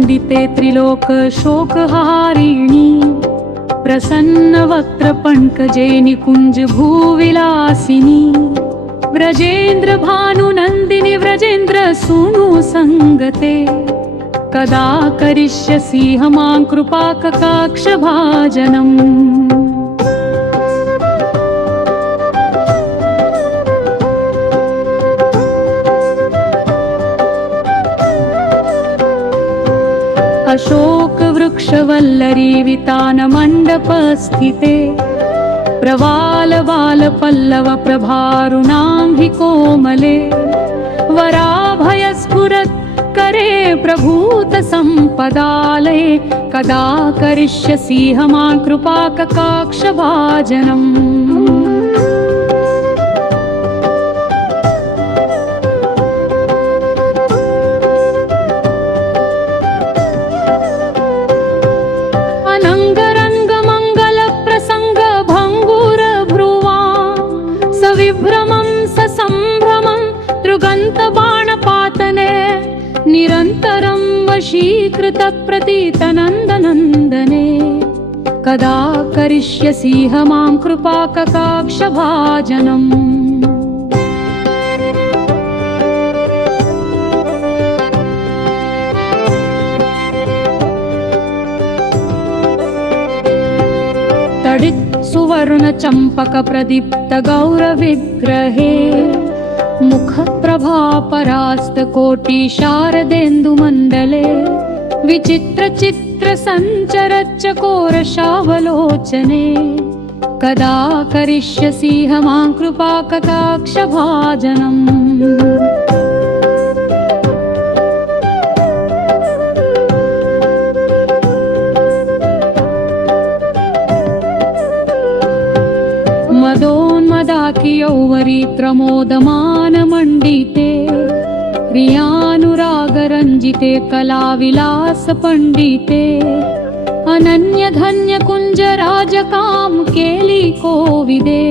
मंडिते त्रिलोक शोकहारिणी प्रसन्न वक्त्र पंकजे निकुंज भूविलासिनी व्रजेंद्र भानुनंदिनी व्रजेंद्र सूनु संगते कदा करिष्यसि मां कृपाकटाक्ष भाजनम्। अशोक वृक्षवल्लरी वितान मंडपस्थिते प्रवाल बाल पल्लव प्रभारुणांभि कोमले वराभय स्फुरत् करे प्रभूत संपदालये कदा करिष्यसि मां कृपाकटाक्ष भाजनम्। निरन्तरं वशीकृत प्रतीतनन्दनन्दने कदा करिष्यसि मां कृपाकटाक्ष भाजनम्। तडित् सुवर्ण चंपक प्रदीप्त गौरविग्रहे मुख प्रभा परास्त कोटि शारदेन्दु मंडले विचित्र चित्र संचरच्चकोर शावलोचने कदा करिष्यसि मां कृपाकटाक्ष भाजनम्। मदोन्मदाकियौवरी प्रमोदमान मंडिते प्रियानुरागरञ्जिते कलाविलास पंडिते अनन्य धन्य कुंज राजकाम केली कोविदे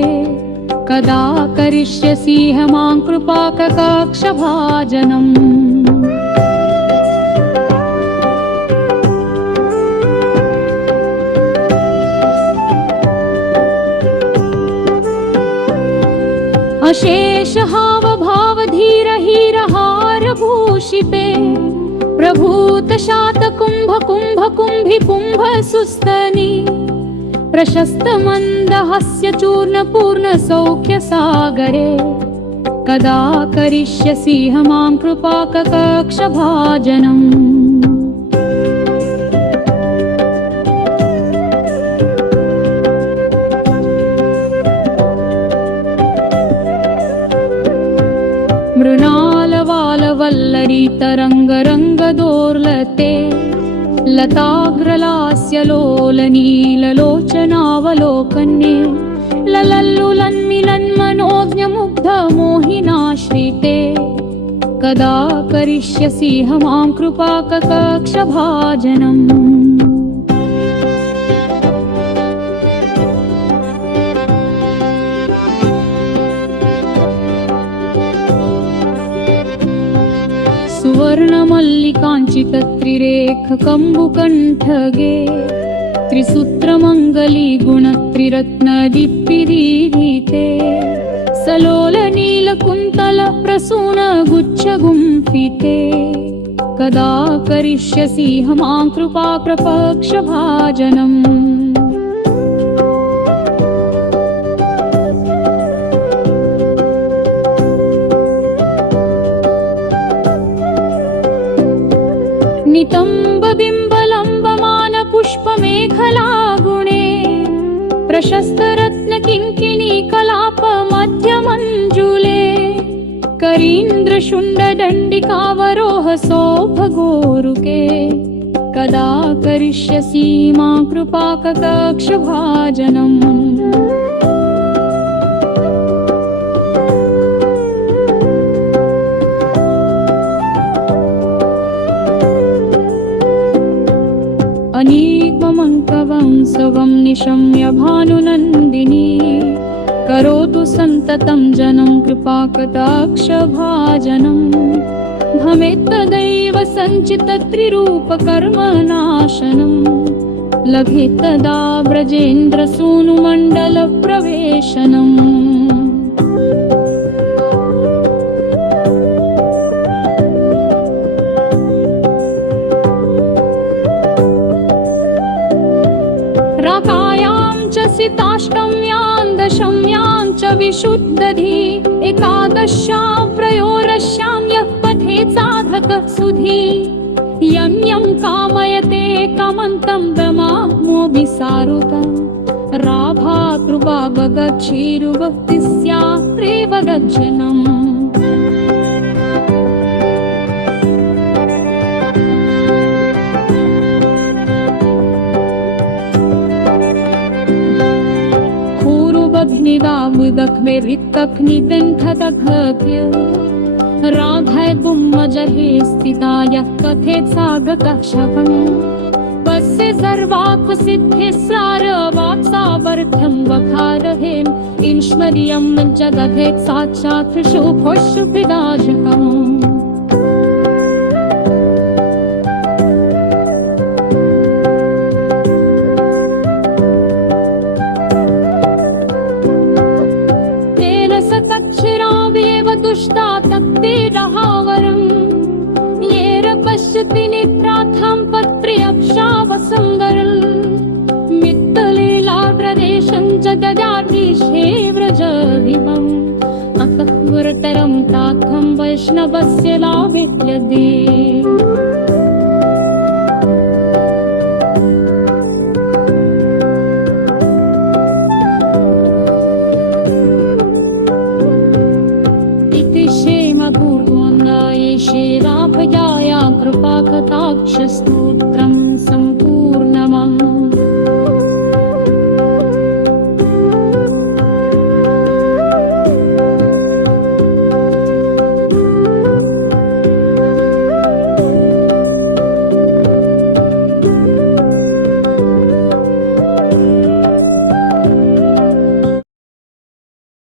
कदा करिष्यसि मां कृपाकटाक्ष भाजनम्। अशेष हाव भाव धीर हीर हार भूषिते प्रभूत शात कुंभ कुंभ कुंभी कुंभ सुस्तनी प्रशस्त मंद हास्य चूर्ण पूर्ण सौख्य सागरे कदा करिष्यसि मां कृपाकटाक्ष भाजनम्। मृणालवालवल्लरी तरंग रंग दोर्लते लताग्रलास्य लोलनीललोचनावलोकन्ये ललल्लुलन्मिलन्मनोज्ञ मुग्ध मोहिनाश्रिते कदा करिष्यसि मां कृपाकटाक्ष भाजनम्। सुवर्णमल्लिकाञ्चित त्रिरेख कम्बुकण्ठगे त्रिसूत्रमङ्गली गुणत्रिरत्न दीप्तिदीधिते सलोल नीलकुन्तल प्रसून गुच्छ गुम्फिते कदा करिष्यसि मां कृपाकटाक्ष भाजनम्। नितंब बिंबलंबमान पुष्पमेखला गुणे प्रशस्त रत्न किंकिणी कलाप मध्य मंजुले करींद्र शुंड दंडिकावरोह सौभ गोरुके कदा करिष्यसि मां कृपाकटाक्ष भाजनम्। अनीकमङ्कवंसवं निशम्य भानुनन्दिनी करोतु सन्ततं जनं कृपाकटाक्ष भाजनम्। भवेत्तदैव सञ्चितत्रिरूपकर्मनाशनम् लभेत्तदा व्रजेन्द्रसूनुमण्डलप्रवेशनम् राकायां च सिताष्टम्यां दशम्यां च विशुद्धधी एकादश्यां त्रयोदश्यां यः पठेत् साधकः सुधी यं यं कामयते कामन्तं ब्रह्मोऽभिसारुतं राभाकृपावगच्छीरुभक्तिस्यात्रेव गच्छनम् राधाय गुम्मजहे स्थिता यः कथेत् सागकक्षपम् पश्य सर्वाकुसिद्धे सारवाक्सावर्थ्यं वखारहेम् ईश्वर्यं जगधेत् साक्षात् शुभोषुभिदाजकम् दुष्टा तप्ते रहावरम् येर पश्यति निद्राथं पत्र्यप्शावसुन्दरम् मित्तलीलाप्रदेशं जगदाधीशे व्रजधिपम् अतः गुरुतरं ताथं वैष्णवस्य लाभित्यदे श्रीराभयाया कृपाकटाक्षस्तोत्रम्